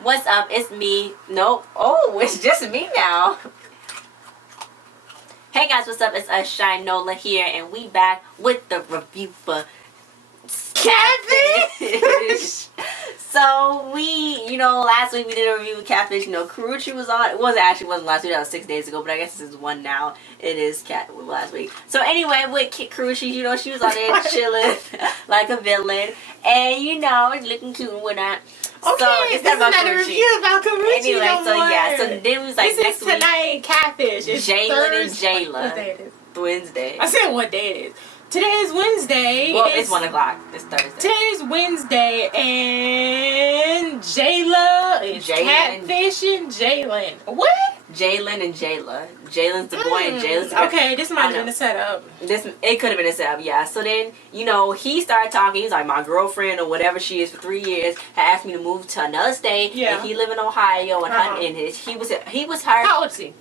What's up? It's me. Nope. Oh, it's just me now. Hey guys, what's up? It's us, Chi-Nola here, and we back with the review for Catfish. So last week we did a review of Catfish. Karrueche was on. It wasn't last week. That was 6 days ago. But I guess this is one now. It is last week. So anyway, with Karrueche, she was on there chilling like a villain, and looking cute and whatnot. Okay, so it's not a review about Karrueche anyway, no so more. yeah, so then we was like, this next is tonight, Catfish. It's Jaylin and Ja'la. What day it is? Wednesday. I said what day it is. Today is Wednesday. Well, it's 1 o'clock. It's Thursday. Today is Wednesday, and Ja'la is Catfish and Jaylin. What? Jaylin and Ja'la. Jaylin's the boy and Jayla's the girl. Okay, this might have been a setup. It could have been a setup, yeah. So then, he started talking. He's like, my girlfriend or whatever she is for 3 years had asked me to move to another state. Yeah. And he live in Ohio, and he was her. How old is he?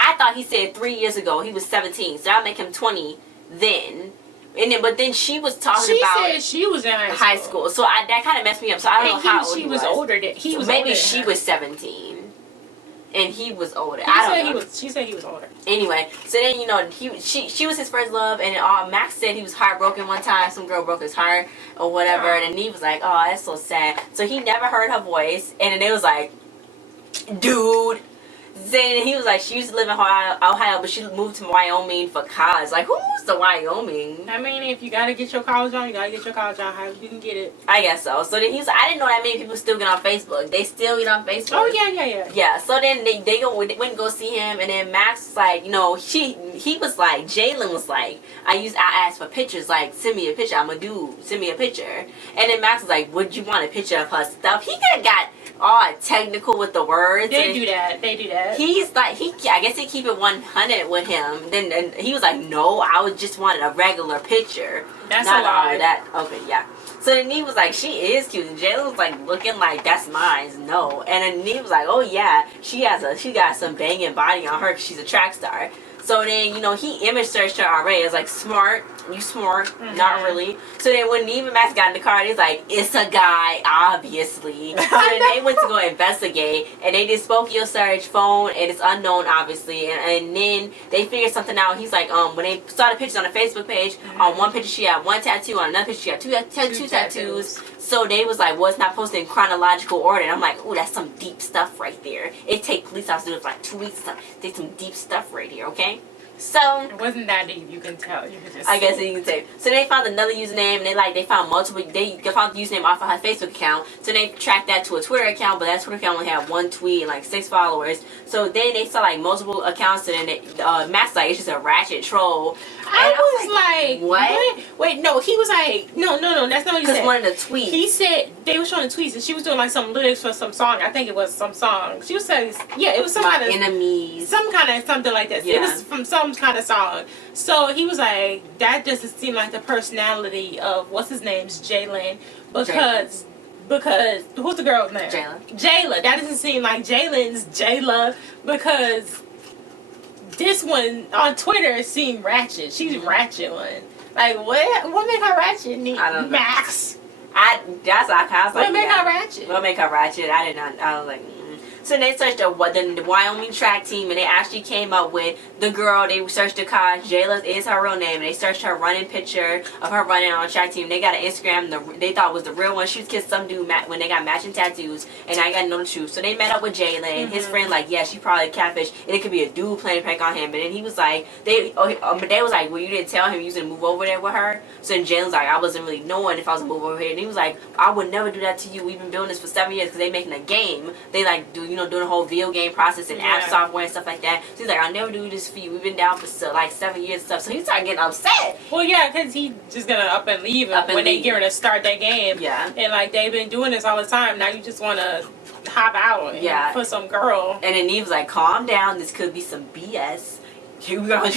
I thought he said 3 years ago he was 17, so I'll make him 20 then. But then she was talking about. She said she was in high school. So that kind of messed me up. So I don't know how old she was older than he was. Maybe she was 17. And he was older. She said he was older. Anyway, so then she was his first love, and Max said he was heartbroken one time. Some girl broke his heart or whatever, and he was like, "Oh, that's so sad." So he never heard her voice, and then it was like, "Dude." Then he was like, she used to live in Ohio, but she moved to Wyoming for college. Like, who's the Wyoming? I mean, if you gotta get your college on, you gotta get your college on. How you can get it? I guess so. So then he was like, I didn't know that many people still get on Facebook. They still get on Facebook. Oh yeah. Yeah. So then they went and go see him, and then Max was like, he was like, Jaylin was like, I asked for pictures, like, send me a picture. I'm a dude. Send me a picture. And then Max was like, would you want a picture of her stuff? He could have got all technical with the words. They do that. He's like, I guess he keep it 100 with him. Then he was like, no, I would just want a regular picture. That's not a lie. all of that. Okay, yeah. So then he was like, she is cute. And Jayla was like looking like, that's mine. No. And then he was like, oh yeah, she got some banging body on her because she's a track star. So then, he image searched her already. It was like, smart. You smart. Mm-hmm. Not really. So then when Nev and Max got in the car, he's like, it's a guy, obviously. So then they went to go investigate, and they did Spokio search phone, and it's unknown, obviously. And then they figured something out. He's like, when they saw the pictures on the Facebook page, on one picture she had one tattoo, on another picture she had two tattoos. So they was like, well, it's not posted in chronological order. And I'm like, ooh, that's some deep stuff right there. It take police officers like 2 weeks to take some deep stuff right here, okay? So it wasn't that deep. You can tell. You can just. I guess you can say. So they found another username, and they found multiple. They found the username off of her Facebook account. So they tracked that to a Twitter account, but that Twitter account only had 1 tweet and like 6 followers. So then they saw like multiple accounts, and then Max like, it's just a Ratchet Troll. I was like, what? Wait, no. He was like, no. That's not what he said. Because one of the tweets. He said they were showing the tweets, and she was doing like some lyrics for some song. I think it was some song. She was saying, yeah, it was some kind of enemies. Some kind of something like this. Yeah. It was from some kind of song. So he was like, that doesn't seem like the personality of what's his name's Jaylin because who's the girl's name? Ja'la. That doesn't seem like Jaylin's Ja'la because this one on Twitter seemed ratchet. She's ratchet one. Like what? What make her ratchet? I don't know. Max. What make her ratchet? What make her ratchet? I did not. I was like. So they searched the Wyoming track team, and they actually came up with the girl. They searched the car. Jayla is her real name. And they searched her running picture of her running on a track team. They got an Instagram. They thought was the real one. She was kissing some dude when they got matching tattoos, and I got to know the truth. So they met up with Jaylin. Mm-hmm. His friend like, yeah, she probably Catfish, and it could be a dude playing a prank on him. But then he was like, they was like, well, you didn't tell him you was gonna move over there with her. So then Jaylin's like, I wasn't really knowing if I was gonna move over here. And he was like, I would never do that to you. We've been doing this for 7 years because they making a game. They like doing the whole video game process and app software and stuff like that. So he's like, I'll never do this for you. We've been down for like 7 years and stuff. So he started getting upset. Well, yeah, because he's just gonna up and leave when they get ready to start that game. Yeah. And like they've been doing this all the time. Now you just want to hop out and for some girl. And then he was like, calm down. This could be some BS. He just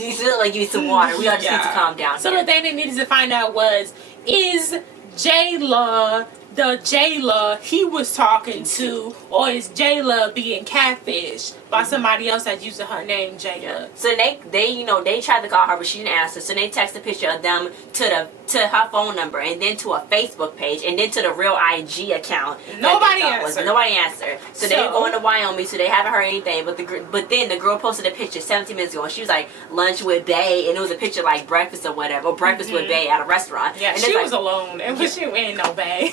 needs to like give me some water. We all just need to calm down. So the thing they needed to find out was, is Jayla the Jayla he was talking to, or is Jayla being Catfish? by somebody else that's using her name, Jayla. Yeah. So they tried to call her, but she didn't answer. So they texted a picture of them to her phone number, and then to a Facebook page, and then to the real IG account. Nobody answered. Nobody answered. So they were going to Wyoming, so they haven't heard anything. But then the girl posted a picture 17 minutes ago, and she was like, lunch with Bae, and it was a picture like breakfast or whatever, or breakfast with Bae at a restaurant. Yeah, and she was alone, and she ain't no Bae.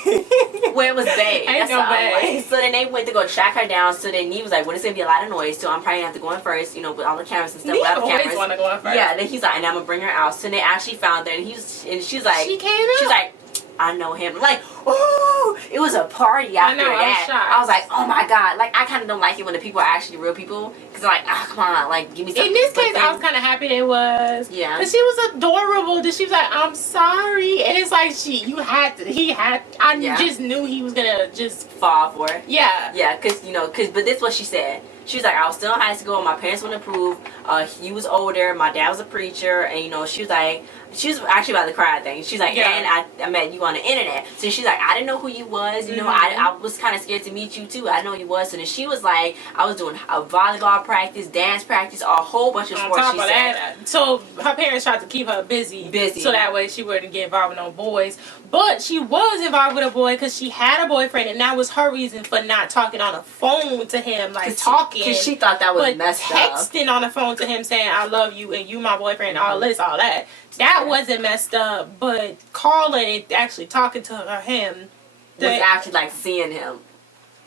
Where was Bae? Ain't no Bae. So then they went to go track her down. So then he was like, well, it's gonna be a lot of noise, so I'm probably gonna have to go in first, with all the cameras and stuff. He always want to go in first. Yeah, then he's like, and I'm gonna bring her out. So they actually found her, and she's like, she came out. She's like, I know him. Like, oh, it was a party after that. I was like, oh my god. Like, I kind of don't like it when the people are actually real people, because they're like, come on, like, give me something. In this case, I was kind of happy that it was. Yeah. Because she was adorable. Then she was like, I'm sorry. And it's like, I just knew he was going to just fall for it. Yeah. Yeah, because, but this is what she said. She was like, I was still in high school. My parents wouldn't approve. He was older. My dad was a preacher. And, she was like, she was actually about to cry, I think. She's like, and I met you on the internet. So she's like, I didn't know who you was. I was kind of scared to meet you, too. I didn't know who you was. So then she was like, I was doing a volleyball practice, dance practice, a whole bunch of sports. On top of that, so her parents tried to keep her busy. So that way she wouldn't get involved with no boys. But she was involved with a boy because she had a boyfriend, and that was her reason for not talking on the phone to him, like talking. Because she thought that was messed up. Texting on the phone to him saying, I love you, and you my boyfriend, all this, all that. That wasn't messed up, but calling and actually talking to him was actually like seeing him.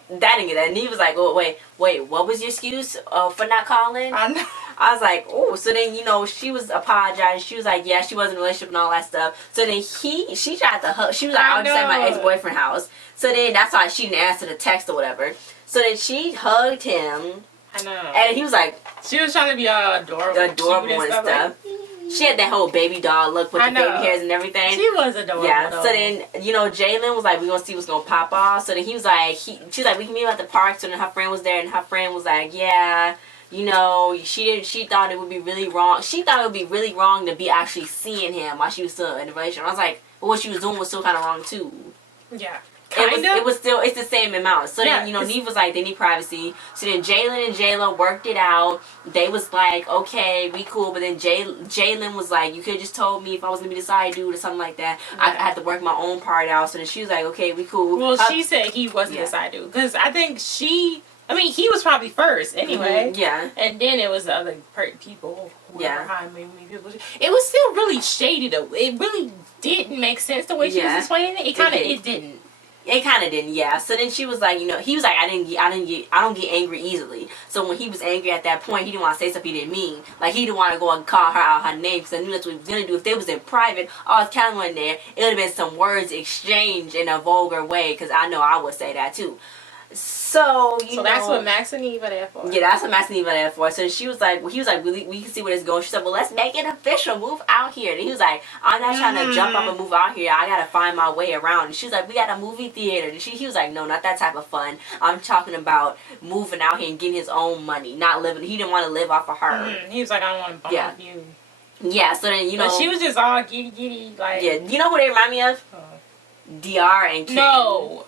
That didn't get that. And he was like, oh, wait, what was your excuse for not calling? I know. I was like, oh, so then, she was apologizing. She was like, yeah, she was in a relationship and all that stuff. So then she tried to hug. She was like, I was just at my ex-boyfriend's house. So then that's why she didn't answer the text or whatever. So then she hugged him. I know. And he was like, she was trying to be adorable and stuff. She had that whole baby doll look with the baby hairs and everything. She was adorable. Yeah. So then, Jaylin was like, we're going to see what's going to pop off. So then he was like, she was like, we can meet at the park. So then her friend was there, and her friend was like, yeah, she thought it would be really wrong. She thought it would be really wrong to be actually seeing him while she was still in the relationship. I was like, but what she was doing was still kind of wrong too. Yeah. It was still, it's the same amount. So then, Nev was like, they need privacy. So then Jaylin and Ja'la worked it out. They was like, okay, we cool. But then Jaylin was like, you could have just told me if I was going to be the side dude or something like that. Yeah. I had to work my own part out. So then she was like, okay, we cool. Well, she said he wasn't the side dude. Because I think he was probably first anyway. Mm-hmm. Yeah. And then it was the other people. Yeah. It was still really shady though. It really didn't make sense the way she was explaining it. It didn't. It kind of didn't, yeah. So then she was like, he was like, I don't get angry easily. So when he was angry at that point, he didn't want to say something he didn't mean. Like, he didn't want to go and call her out her name, because I knew that's what he was going to do. If they was in private, I was counting on there, it would have been some words exchanged in a vulgar way, because I know I would say that too. So that's what Max and Nev are there for. Yeah, that's what Max and Nev are there for. So he was like, we can see where it's going. She said, well, let's make it official. Move out here. And he was like, I'm not trying to jump up and move out here. I got to find my way around. And she was like, we got a movie theater. And he was like, no, not that type of fun. I'm talking about moving out here and getting his own money. Not living. He didn't want to live off of her. He was like, I don't want to bump off you. Yeah, so then, But she was just all giddy, like. Yeah, you know who they remind me of? DR and Ken. No.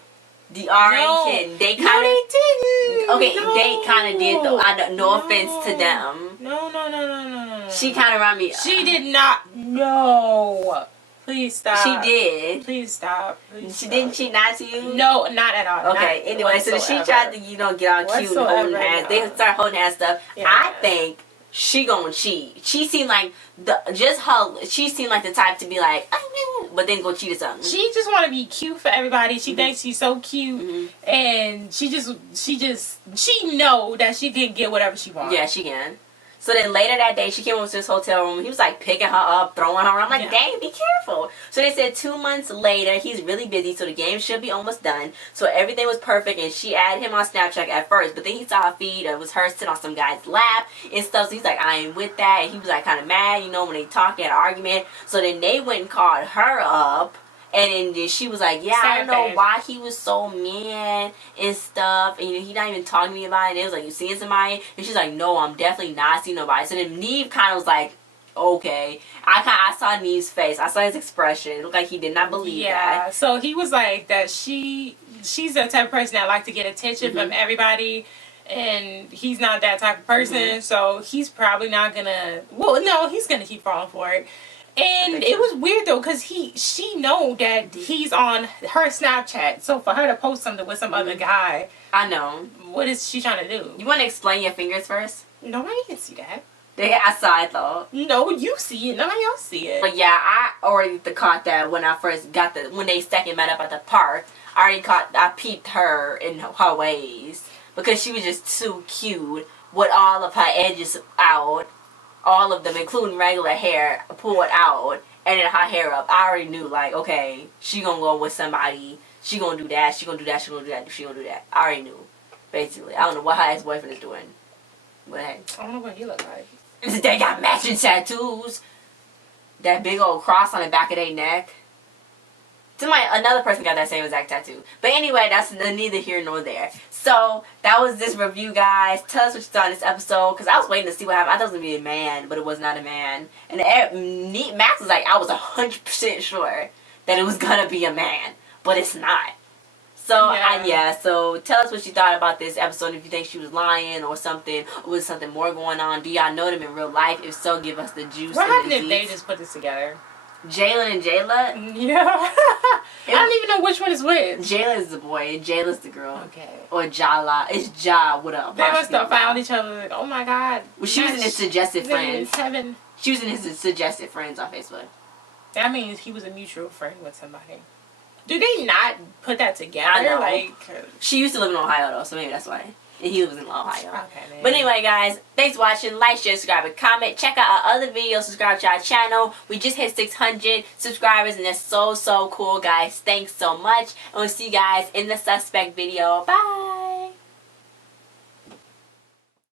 DR and Ken, they kind of didn't. Okay, they kind of did though. No offense to them. No. She kind of reminded me. She did not. No. Please stop. She did. Please stop. Didn't she not to you? No, not at all. Okay. Anyway, so she tried to get all cute and holding hands. They started holding hands stuff. Yeah. I think she gonna cheat. She seemed like she seemed like the type to be like, but then go cheat or something. She just want to be cute for everybody. She thinks she's so cute, and she know that she can get whatever she wants. Yeah, she can. So then later that day, she came over to his hotel room. He was like picking her up, throwing her around. I'm like, dang, be careful. So they said 2 months later, he's really busy, so the game should be almost done. So everything was perfect, and she added him on Snapchat at first. But then he saw a feed. It was her sitting on some guy's lap and stuff. So he's like, I ain't with that. And he was like kind of mad, when they talked, they had an argument. So then they went and called her up. And then she was like, I don't know why he was so mean and stuff. And he not even talking to me about it. And it was like, you seeing somebody? And she's like, no, I'm definitely not seeing nobody. So then Nev kind of was like, okay. I saw Nev's face. I saw his expression. It looked like he did not believe that. Yeah, so he was like that she's the type of person that like to get attention from everybody. and he's not that type of person, so he's probably not gonna. Well, no, he's gonna keep falling for it. And it was weird though, cause she know that he's on her Snapchat, so for her to post something with some other guy, I know. What is she trying to do? You want to explain your fingers first? Nobody can see that. I saw it though. No, you see it. Nobody else see it. But yeah, I already caught that when I first got when they second met up at the park. I peeped her in her ways because she was just too cute with all of her edges out, all of them, including regular hair, pulled out, and then her hair up. I already knew, like, okay, she gonna go with somebody. She gonna do that. She gonna do that. She gonna do that. She gonna do that. I already knew, basically. I don't know what her ex-boyfriend is doing, but hey. I don't know what he look like. They got matching tattoos. That big old cross on the back of their neck. Another person got that same exact tattoo. But anyway, that's neither here nor there. So, that was this review, guys. Tell us what you thought of this episode. Because I was waiting to see what happened. I thought it was going to be a man, but it was not a man. And Max was like, I was 100% sure that it was going to be a man. But it's not. So, so tell us what you thought about this episode. If you think she was lying or something. Or was something more going on. Do y'all know them in real life? If so, give us the juice. What happened if they just put this together? Jaylin Ja'la? Yeah. I don't even know which one is which. Jayla's the boy and Jayla's the girl. Okay. Or Ja'la. It's Ja with a. They must have found each other. Like, oh my God. Well, she was in his suggested friends. Heaven. She was in his suggested friends on Facebook. That means he was a mutual friend with somebody. Do they not put that together? I know. Like, she used to live in Ohio though, so maybe that's why. And he was in Ohio. Okay, man. But anyway, guys, thanks for watching. Like, share, subscribe, and comment. Check out our other videos. Subscribe to our channel. We just hit 600 subscribers, and that's so cool, guys. Thanks so much. And we'll see you guys in the suspect video. Bye.